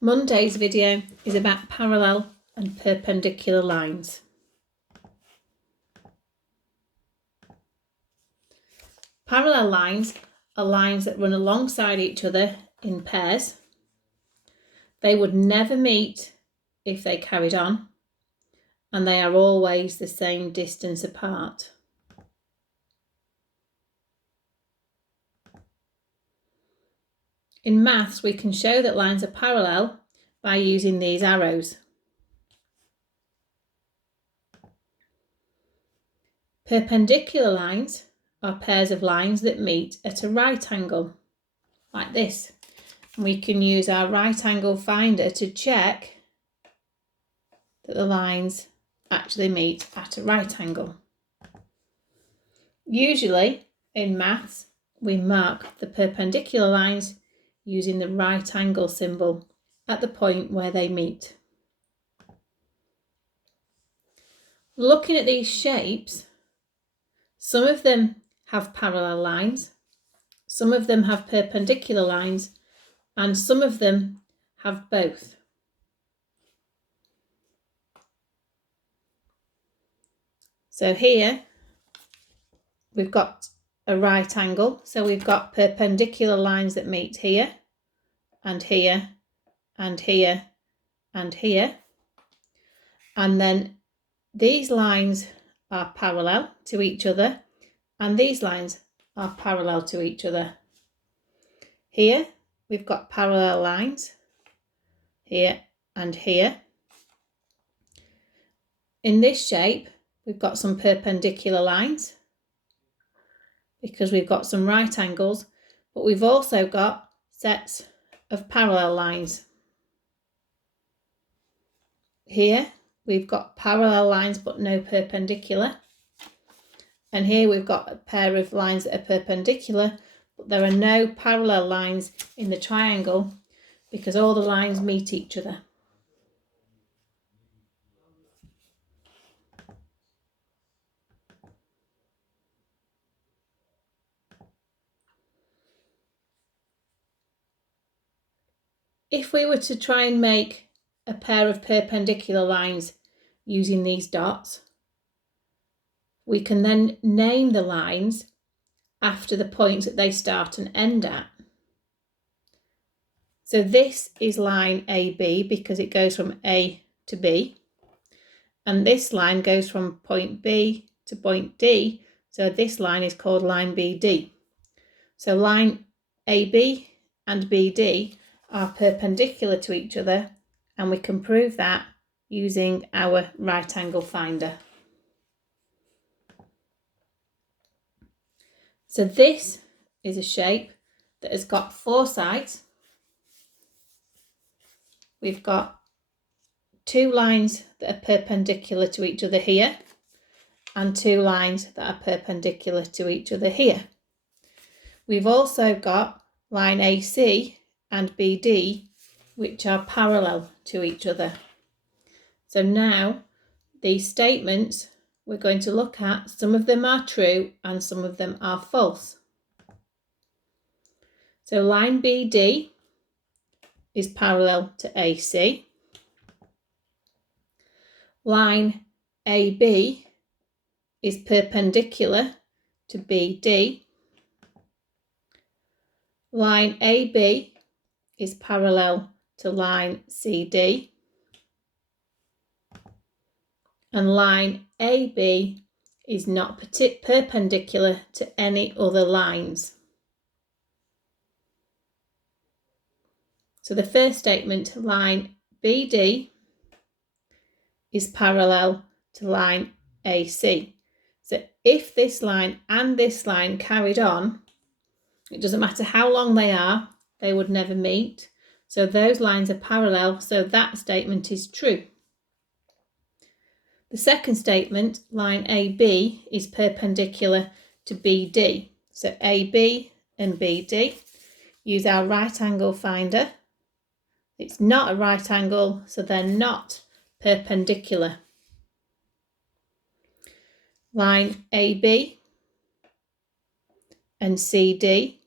Monday's video is about parallel and perpendicular lines. Parallel lines are lines that run alongside each other in pairs. They would never meet if they carried on, and they are always the same distance apart. In maths, we can show that lines are parallel by using these arrows. Perpendicular lines are pairs of lines that meet at a right angle, like this. We can use our right angle finder to check that the lines actually meet at a right angle. Usually in maths, we mark the perpendicular lines using the right angle symbol at the point where they meet. Looking at these shapes, some of them have parallel lines, some of them have perpendicular lines, and some of them have both. So here we've got a right angle, so we've got perpendicular lines that meet here and here and here and here, and then these lines are parallel to each other and these lines are parallel to each other. Here we've got parallel lines here and here. In this shape we've got some perpendicular lines because we've got some right angles, but we've also got sets of parallel lines. Here we've got parallel lines but no perpendicular, and here we've got a pair of lines that are perpendicular, but there are no parallel lines in the triangle because all the lines meet each other. If we were to try and make a pair of perpendicular lines using these dots, we can then name the lines after the points that they start and end at. So this is line AB because it goes from A to B, and this line goes from point B to point D, so this line is called line BD. So line AB and BD are perpendicular to each other, and we can prove that using our right angle finder. So this is a shape that has got four sides. We've got two lines that are perpendicular to each other here and two lines that are perpendicular to each other here. We've also got line AC and BD, which are parallel to each other. So now these statements we're going to look at, some of them are true and some of them are false. So line BD is parallel to AC. Line AB is perpendicular to BD. Line AB is parallel to line CD. And line AB is not perpendicular to any other lines. So the first statement, line BD is parallel to line AC. So if this line and this line carried on, it doesn't matter how long they are, they would never meet. So those lines are parallel, so that statement is true. The second statement, line AB, is perpendicular to BD. So AB and BD, use our right angle finder. It's not a right angle, so they're not perpendicular. Line AB and CD,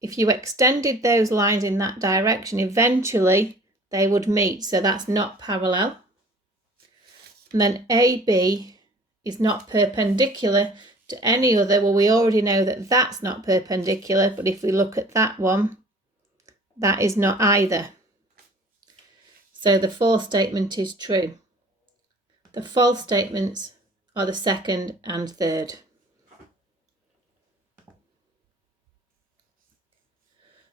if you extended those lines in that direction, eventually they would meet, so that's not parallel. And then AB is not perpendicular to any other. Well, we already know that that's not perpendicular, but if we look at that one, that is not either. So the fourth statement is true. The false statements are the second and third.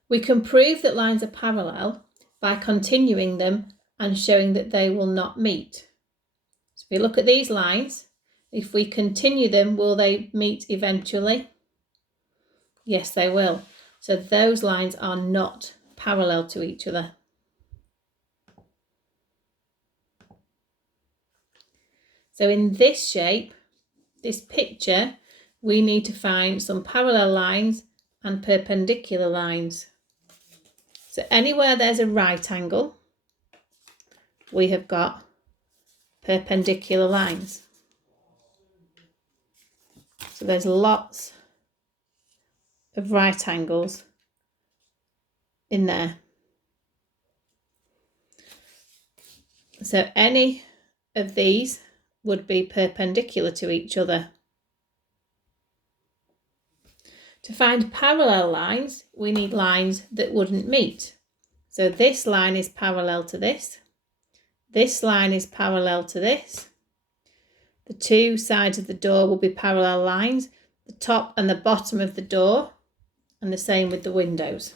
We can prove that lines are parallel by continuing them and showing that they will not meet. So if we look at these lines, if we continue them, will they meet eventually? Yes, they will. So those lines are not parallel to each other. So in this shape, this picture, we need to find some parallel lines and perpendicular lines. So anywhere there's a right angle, we have got perpendicular lines. So there's lots of right angles in there. So any of these would be perpendicular to each other. To find parallel lines, we need lines that wouldn't meet. So this line is parallel to this. This line is parallel to this. The two sides of the door will be parallel lines, the top and the bottom of the door, and the same with the windows.